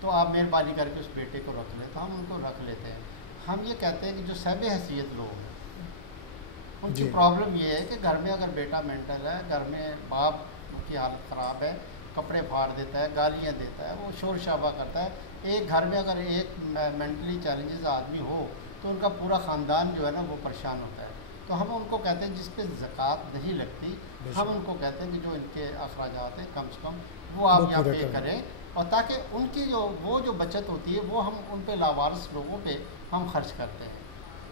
تو آپ مہربانی کر کے اس بیٹے کو رکھ لیں، تو ہم ان کو رکھ لیتے ہیں۔ ہم یہ کہتے ہیں کہ جو صاحب حیثیت لوگ ہیں ان کی جی۔ پرابلم یہ ہے کہ گھر میں اگر بیٹا مینٹل ہے، گھر میں باپ کی حالت خراب ہے، کپڑے پھاڑ دیتا ہے، گالیاں دیتا ہے، وہ شور شابہ کرتا ہے، ایک گھر میں اگر ایک مینٹلی چیلنجز آدمی ہو تو ان کا پورا خاندان جو ہے نا وہ پریشان ہوتا ہے۔ تو ہم ان کو کہتے ہیں جس پہ زکوٰۃ نہیں لگتی، ہم ان کو کہتے ہیں کہ جو ان کے اخراجات ہیں کم سے کم وہ آپ یہاں پورے پے کریں۔ کریں، اور تاکہ ان کی جو بچت ہوتی ہے وہ ہم ان پہ لاوارث لوگوں پہ ہم خرچ کرتے ہیں۔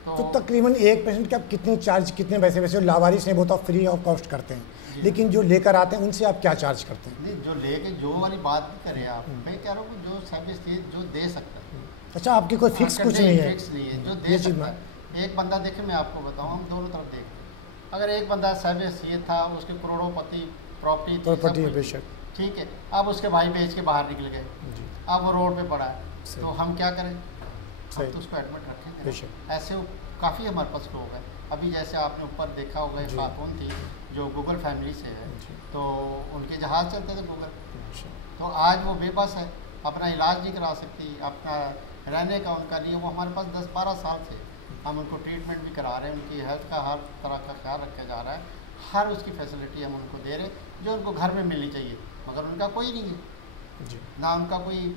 تو تقریباً 1% کے آپ کتنے چارج، کتنے پیسے ویسے لاوارث ہیں وہ تو فری آف کاسٹ کرتے ہیں، لیکن جو لے کر آتے ہیں ان سے آپ کیا چارج کرتے ہیں؟ نہیں، جو لے کے جو والی بات بھی کریں آپ، میں کہہ رہا ہوں کہ جو سروس جو دے سکتا ہے، اچھا آپ کی کوئی فکس کچھ نہیں ہے؟ فکس نہیں ہے، جو یہ دے چیز سکتا ہے۔ ایک بندہ دیکھیں، میں آپ کو بتاؤں، ہم دونوں طرف دیکھتے ہیں، اگر ایک بندہ صاحب حیثیت تھا، اس کے کروڑوں پتی پراپرٹی تھی، سب پراپرٹی ہے، بے کچھ، شک۔ ٹھیک ہے، اب اس کے بھائی بیچ کے باہر نکل گئے، جی اب وہ روڈ پہ پڑا ہے، صحیح۔ تو ہم کیا کریں؟ ہم صحیح۔ تو اس کو ایڈمٹ رکھیں بے گے۔ شک۔ ایسے کافی ہمارے پاس لوگ ہیں، ابھی جیسے آپ نے اوپر دیکھا ہوگا ایک جی۔ خاتون تھی جو گوگل فیملی سے ہے، جی۔ تو ان کے جہاز چلتے تھے گوگل، بے شک۔ تو آج وہ بے بس ہے، اپنا علاج نہیں کرا سکتی، اپنا رہنے کا ان کا نہیں ہے، وہ ہمارے پاس 10-12 سال سے ہم ان کو ٹریٹمنٹ بھی کرا رہے ہیں، ان کی ہیلتھ کا ہر طرح کا خیال رکھا جا رہا ہے، ہر اس کی فیسلٹی ہم ان کو دے رہے ہیں جو ان کو گھر میں ملنی چاہیے، مگر ان کا کوئی نہیں ہے، جی نہ ان کا کوئی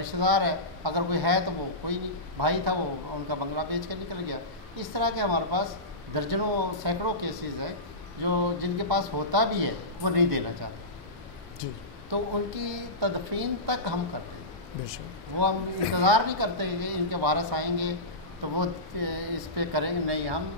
رشتہ دار ہے، اگر کوئی ہے تو وہ کوئی نہیں، بھائی تھا وہ ان کا بنگلہ بیچ کر نکل گیا۔ اس طرح کے ہمارے پاس درجنوں سینکڑوں کیسز ہیں جو جن کے پاس ہوتا بھی ہے وہ نہیں دینا چاہتے، جی تو ان کی تدفین تک ہم کرتے ہیں، بے شک۔ وہ ہم انتظار نہیں کرتے کہ ان کے وارث آئیں گے تو وہ اس پہ کریں گے، نہیں، ہم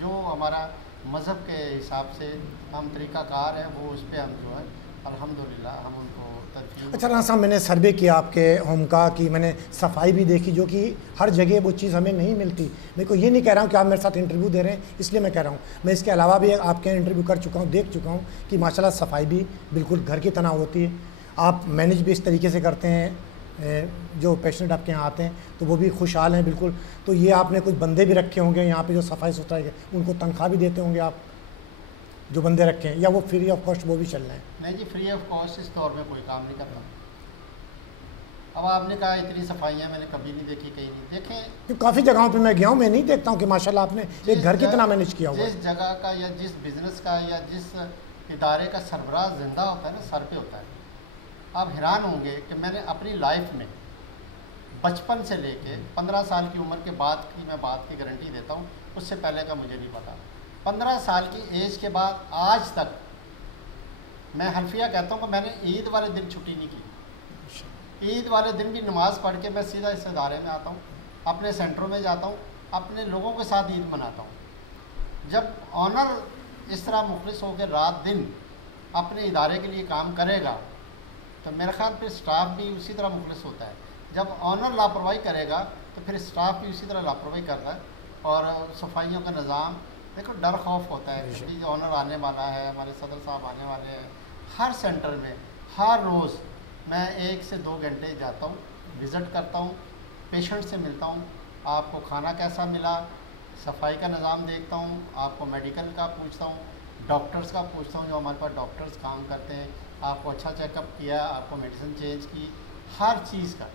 جو ہمارا مذہب کے حساب سے ہم طریقہ کار ہے وہ اس پہ ہم جو ہے الحمدللہ ہم ان کو تدفین۔ اچھا رانا صاحب، میں نے سروے کیا آپ کے ہوم کا، کہ میں نے صفائی بھی دیکھی جو کہ ہر جگہ وہ چیز ہمیں نہیں ملتی۔ میں کو یہ نہیں کہہ رہا ہوں کہ آپ میرے ساتھ انٹرویو دے رہے ہیں اس لیے میں کہہ رہا ہوں، میں اس کے علاوہ بھی آپ کے انٹرویو کر چکا ہوں، دیکھ چکا ہوں کہ ماشاءاللہ صفائی بھی بالکل گھر کی طرح ہوتی ہے، آپ مینیج بھی اس طریقے سے کرتے ہیں، جو پیشنٹ آپ کے یہاں آتے ہیں تو وہ بھی خوشحال ہیں بالکل۔ تو یہ آپ نے کچھ بندے بھی رکھے ہوں گے یہاں پہ جو صفائی ستھرائی ہے، ان کو تنخواہ بھی دیتے ہوں گے آپ جو بندے رکھے ہیں، یا وہ فری آف کاسٹ وہ بھی چل رہے ہیں؟ نہیں جی، فری آف کاسٹ اس دور میں کوئی کام نہیں کرتا۔ اب آپ نے کہا اتنی صفائیاں میں نے کبھی نہیں دیکھی، کہیں نہیں دیکھیں، کہ کافی جگہوں پہ میں گیا ہوں، میں نہیں دیکھتا ہوں کہ ماشاءاللہ آپ نے ایک گھر کی طرح مینیج کیا ہوا ہے۔ جس جگہ کا یا جس بزنس کا یا جس ادارے کا سربراہ زندہ ہوتا ہے نا، سر پہ ہوتا ہے، آپ حیران ہوں گے کہ میں نے اپنی لائف میں بچپن سے لے کے 15 سال کی عمر کے بعد کی میں بات کی گارنٹی دیتا ہوں، اس سے پہلے کا مجھے نہیں پتا۔ 15 سال کی ایج کے بعد آج تک میں حلفیہ کہتا ہوں کہ میں نے عید والے دن چھٹی نہیں کی، عید والے دن بھی نماز پڑھ کے میں سیدھا اس ادارے میں آتا ہوں، اپنے سینٹروں میں جاتا ہوں، اپنے لوگوں کے ساتھ عید مناتا ہوں۔ جب آنر اس طرح مخلص ہو کے رات دن اپنے ادارے کے لیے کام کرے گا تو میرا خیال پھر اسٹاف بھی اسی طرح مخلص ہوتا ہے۔ جب آنر لاپرواہی کرے گا تو پھر اسٹاف بھی اسی طرح لاپرواہی کرتا ہے، اور صفائیوں کا نظام، دیکھو ڈر خوف ہوتا ہے کہ آنر آنے والا ہے، ہمارے صدر صاحب آنے والے ہیں۔ ہر سینٹر میں ہر روز میں 1 سے 2 گھنٹے جاتا ہوں، وزٹ کرتا ہوں، پیشنٹ سے ملتا ہوں، آپ کو کھانا کیسا ملا، صفائی کا نظام دیکھتا ہوں، آپ کو میڈیکل کا پوچھتا ہوں، ڈاکٹرز کا پوچھتا ہوں، جو ہمارے پاس ڈاکٹرز کام کرتے ہیں، آپ کو اچھا چیک اپ کیا، آپ کو میڈیسن چینج کی، ہر چیز کا۔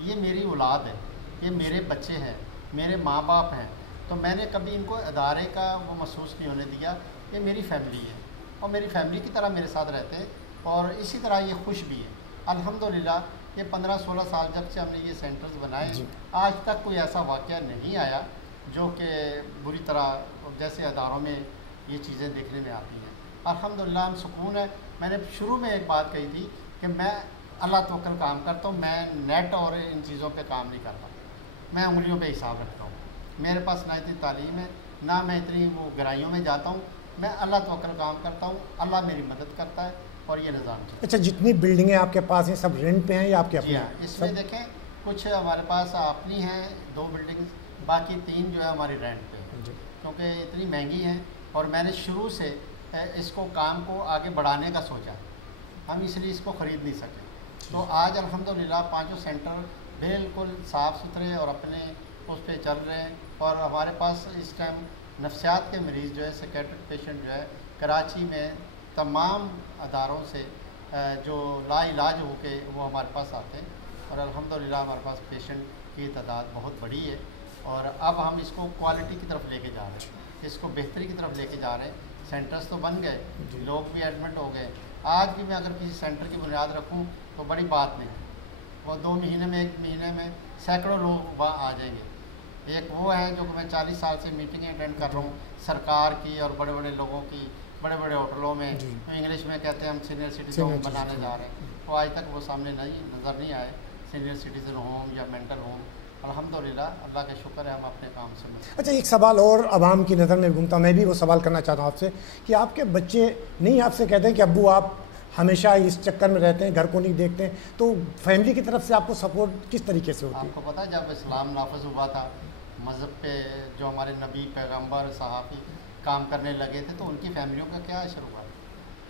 یہ میری اولاد ہے، یہ میرے بچے ہیں، میرے ماں باپ ہیں، تو میں نے کبھی ان کو ادارے کا وہ محسوس نہیں ہونے دیا، یہ میری فیملی ہے اور میری فیملی کی طرح میرے ساتھ رہتے ہیں، اور اسی طرح یہ خوش بھی ہے الحمدللہ۔ یہ 15-16 سال جب سے ہم نے یہ سینٹرز بنائے، آج تک کوئی ایسا واقعہ نہیں آیا جو کہ بری طرح جیسے اداروں میں یہ چیزیں دیکھنے میں آتی ہیں۔ الحمدللہ ہم سکون ہے۔ میں نے شروع میں ایک بات کہی تھی کہ میں اللہ توکل کام کرتا ہوں، میں نیٹ اور ان چیزوں پہ کام نہیں کرتا، میں انگلیوں پہ حساب رکھتا ہوں، میرے پاس نہ اتنی تعلیم ہے، نہ میں اتنی وہ گہرائیوں میں جاتا ہوں، میں اللہ توکل کام کرتا ہوں، اللہ میری مدد کرتا ہے، اور یہ نظام چلتا ہے۔ اچھا، جتنی بلڈنگیں آپ کے پاس ہیں سب رینٹ پہ ہیں یا آپ کے جی اپنے ہاں، اس میں دیکھیں کچھ ہمارے پاس اپنی ہیں 2 بلڈنگز، باقی 3 جو ہے ہماری رینٹ پہ ہیں، کیونکہ اتنی مہنگی ہیں، اور میں نے شروع سے اس کو کام کو آگے بڑھانے کا سوچا، ہم اس لیے اس کو خرید نہیں سکے۔ تو آج الحمدللہ 5 سینٹر بالکل صاف ستھرے اور اپنے اس پہ چل رہے ہیں، اور ہمارے پاس اس ٹائم نفسیات کے مریض جو ہے، سیکیٹرک پیشنٹ جو ہے، کراچی میں تمام اداروں سے جو لا علاج ہو کے وہ ہمارے پاس آتے ہیں، اور الحمدللہ ہمارے پاس پیشنٹ کی تعداد بہت بڑی ہے، اور اب ہم اس کو کوالٹی کی طرف لے کے جا رہے ہیں، اس کو بہتری کی طرف لے کے جا رہے ہیں۔ سینٹرز تو بن گئے، لوگ بھی ایڈمٹ ہو گئے۔ آج بھی میں اگر کسی سینٹر کی بنیاد رکھوں تو بڑی بات نہیں، وہ 2 مہینے میں 1 مہینے میں سینکڑوں لوگ وہاں آ جائیں گے۔ ایک وہ ہے جو کہ میں 40 سال سے میٹنگیں اٹینڈ کر رہا ہوں سرکار کی اور بڑے بڑے لوگوں کی، بڑے بڑے ہوٹلوں میں، انگلش میں کہتے ہیں ہم سینئر سٹیزن بنانے جا رہے ہیں، وہ آج تک وہ سامنے نظر نہیں آئے، سینئر سٹیزن ہوم یا مینٹل ہوم۔ الحمدللہ اللہ کا شکر ہے ہم اپنے کام سے اچھا، ایک سوال اور عوام کی نظر میں گھومتا، میں بھی وہ سوال کرنا چاہتا ہوں آپ سے کہ آپ کے بچے نہیں آپ سے کہتے ہیں کہ ابو آپ ہمیشہ اس چکر میں رہتے ہیں، گھر کو نہیں دیکھتے ہیں، تو فیملی کی طرف سے آپ کو سپورٹ کس طریقے سے ہوتی ہے؟ آپ کو پتہ ہے جب اسلام نافذ ہوا تھا، مذہب پہ جو ہمارے نبی، پیغمبر، صحابی کام کرنے لگے تھے، تو ان کی فیملیوں کا کیا اثر ہوا؟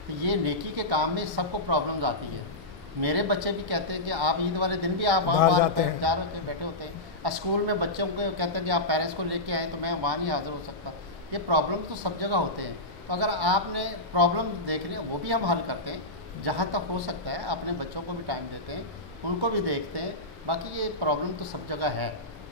تو یہ نیکی کے کام میں سب کو پرابلمز آتی ہے۔ میرے بچے بھی کہتے ہیں کہ آپ عید والے دن بھی آپ باہر وہاں جاتے ہیں، جا رہے بیٹھے ہوتے ہیں۔ اسکول میں بچوں کو کہتے ہیں کہ آپ پیرنٹس کو لے کے آئیں تو میں وہاں نہیں حاضر ہو سکتا۔ یہ پرابلم تو سب جگہ ہوتے ہیں، تو اگر آپ نے پرابلم دیکھ لی وہ بھی ہم حل کرتے ہیں جہاں تک ہو سکتا ہے، اپنے بچوں کو بھی ٹائم دیتے ہیں، ان کو بھی دیکھتے ہیں۔ باقی یہ پرابلم تو سب جگہ ہے۔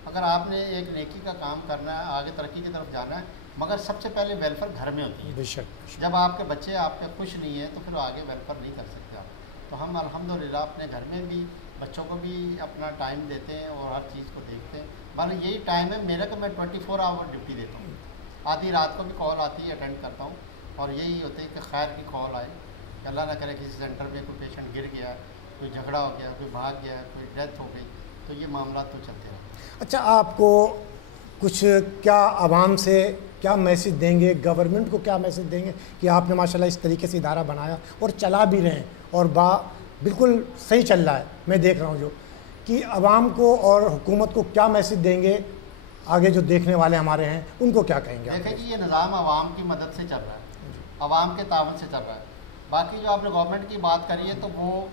اگر آپ نے ایک نیکی کا کام کرنا ہے، آگے ترقی کی طرف جانا ہے، مگر سب سے پہلے ویلفیئر گھر میں ہوتی ہے۔ بے شک۔ جب آپ کے بچے آپ پہ خوش نہیں ہیں تو پھر آگے ویلفیئر نہیں کر سکتے آپ۔ تو ہم الحمدللہ اپنے گھر میں بھی بچوں کو بھی اپنا ٹائم دیتے ہیں اور ہر چیز کو دیکھتے ہیں۔ بھلے یہی ٹائم ہے میرا کہ میں 24 آور ڈیوٹی دیتا ہوں، آدھی رات کو بھی کال آتی ہے، اٹینڈ کرتا ہوں، اور یہی ہوتا ہے کہ خیر کی کال آئے کہ اللہ نہ کرے کسی سینٹر میں کوئی پیشنٹ گر گیا، کوئی جھگڑا ہو گیا، کوئی بھاگ گیا، کوئی ڈیتھ ہو گئی، تو یہ معاملات تو چلتے رہتے ہیں۔ اچھا، آپ کو کچھ کیا عوام سے کیا میسج دیں گے، گورنمنٹ کو کیا میسج دیں گے کہ آپ نے ماشاءاللہ اس طریقے سے ادارہ بنایا اور چلا بھی رہے ہیں اور بالکل صحیح چل رہا ہے، میں دیکھ رہا ہوں جو کہ عوام کو اور حکومت کو کیا میسج دیں گے، آگے جو دیکھنے والے ہمارے ہیں ان کو کیا کہیں گے؟ دیکھیں جی، یہ نظام عوام کی مدد سے چل رہا ہے، عوام کے تعاون سے چل رہا ہے۔ باقی جو آپ نے گورنمنٹ کی بات کری ہے تو وہ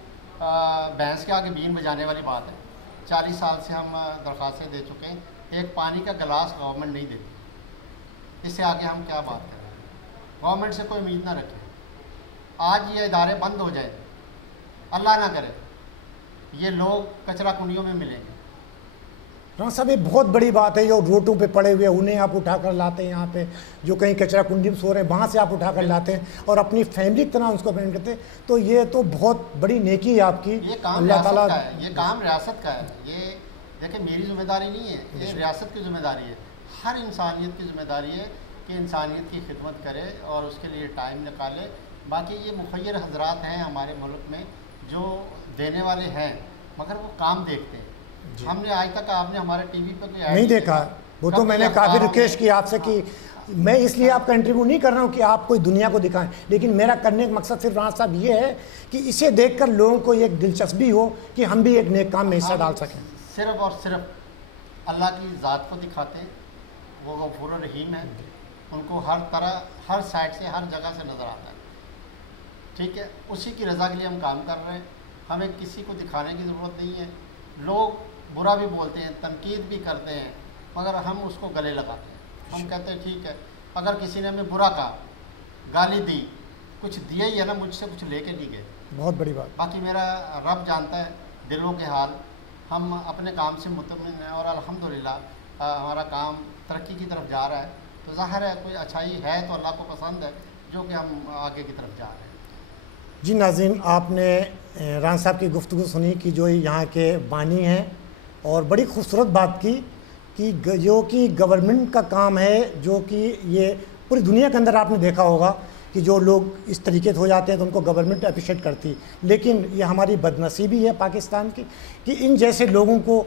بھینس کے آگے بین بجانے والی بات ہے۔ 40 سال سے ہم درخواستیں دے چکے ہیں، ایک پانی کا گلاس گورنمنٹ نہیں دیتی، اس سے آگے ہم کیا بات کریں؟ گورنمنٹ سے کوئی امید نہ رکھیں۔ آج یہ ادارے بند ہو جائیں، اللہ نہ کرے یہ لوگ کچرا کنڈیوں میں ملیں گے۔ رانا صاحب، یہ بہت بڑی بات ہے، جو روڈوں پہ پڑے ہوئے انہیں آپ اٹھا کر لاتے ہیں، یہاں پہ جو کہیں کچرا کنڈی میں سو رہے ہیں وہاں سے آپ اٹھا کر لاتے ہیں اور اپنی فیملی کی طرح اس کو پرزینٹ کرتے ہیں، تو یہ تو بہت بڑی نیکی ہے آپ کی۔ یہ کام اللہ تعالیٰ ریاست کا ہے، یہ کام ریاست کا ہے۔ یہ دیکھیں میری ذمہ داری نہیں ہے، یہ ریاست کی ذمہ داری ہے، ہر انسانیت کی ذمہ داری ہے کہ انسانیت کی خدمت کرے اور اس کے لیے ٹائم نکالے۔ باقی یہ مخیر حضرات ہیں ہمارے ملک میں جو دینے والے ہیں، مگر وہ کام دیکھتے ہیں۔ ہم نے آج تک آپ نے ہمارے ٹی وی پہ کوئی ایڈ نہیں دیکھا، وہ تو میں نے کافی ریکویسٹ کی آپ سے کہ میں اس لیے آپ کا انٹرویو نہیں کر رہا ہوں کہ آپ کوئی دنیا کو دکھائیں، لیکن میرا کرنے کا مقصد صرف رانا صاحب یہ ہے کہ اسے دیکھ کر لوگوں کو ایک دلچسپی ہو کہ ہم بھی ایک نیک کام میں حصہ ڈال سکیں۔ صرف اور صرف اللہ کی ذات کو دکھاتے ہیں، وہ غفور الرحیم ہے، ان کو ہر طرح ہر سائڈ سے ہر جگہ سے نظر آتا ہے، ٹھیک ہے؟ اسی کی رضا کے لیے ہم کام کر رہے ہیں، ہمیں کسی کو دکھانے کی ضرورت نہیں ہے۔ لوگ برا بھی بولتے ہیں، تنقید بھی کرتے ہیں، مگر ہم اس کو گلے لگاتے ہیں۔ ہم کہتے ہیں ٹھیک ہے، اگر کسی نے ہمیں برا کہا، گالی دی، کچھ دیا ہی ہے نا، مجھ سے کچھ لے کے نہیں گئے۔ بہت بڑی بات۔ باقی میرا رب جانتا ہے دلوں کے حال، ہم اپنے کام سے مطمئن ہیں اور الحمدللہ ہمارا کام ترقی کی طرف جا رہا ہے، تو ظاہر ہے کوئی اچھائی ہے تو اللہ کو پسند ہے جو کہ ہم آگے کی طرف جا رہے ہیں۔ جی ناظرین، آپ نے رانا صاحب کی گفتگو سنی کہ جو یہاں کے بانی ہیں، اور بڑی خوبصورت بات کی کہ جو کہ گورنمنٹ کا کام ہے، جو کہ یہ پوری دنیا کے اندر آپ نے دیکھا ہوگا کہ جو لوگ اس طریقے سے ہو جاتے ہیں تو ان کو گورنمنٹ اپریشیٹ کرتی، لیکن یہ ہماری بدنصیبی ہے پاکستان کی کہ ان جیسے لوگوں کو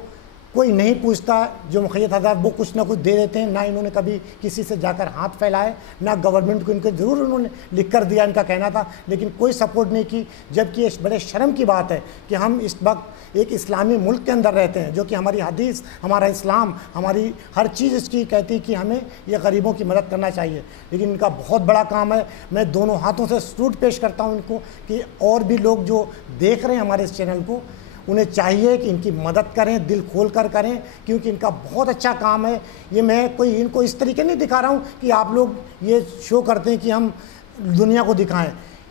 کوئی نہیں پوچھتا، جو مخیت حضرات وہ کچھ نہ کچھ دے دیتے ہیں، نہ انہوں نے کبھی کسی سے جا کر ہاتھ پھیلائے، نہ گورنمنٹ کو ان کے ضرور انہوں نے لکھ کر دیا، ان کا کہنا تھا، لیکن کوئی سپورٹ نہیں کی، جبکہ یہ بڑے شرم کی بات ہے کہ ہم اس وقت ایک اسلامی ملک کے اندر رہتے ہیں، جو کہ ہماری حدیث، ہمارا اسلام، ہماری ہر چیز اس کی کہتی کہ ہمیں یہ غریبوں کی مدد کرنا چاہیے، لیکن ان کا بہت بڑا کام ہے۔ میں دونوں ہاتھوں سے سلوٹ پیش کرتا ہوں ان کو کہ اور بھی لوگ جو دیکھ رہے ہیں ہمارے اس چینل کو، انہیں چاہیے کہ ان کی مدد کریں، دل کھول کر کریں، کیونکہ ان کا بہت اچھا کام ہے۔ یہ میں کوئی ان کو اس طریقے نہیں دکھا رہا ہوں کہ آپ لوگ یہ شو کرتے ہیں کہ ہم دنیا کو دکھائیں،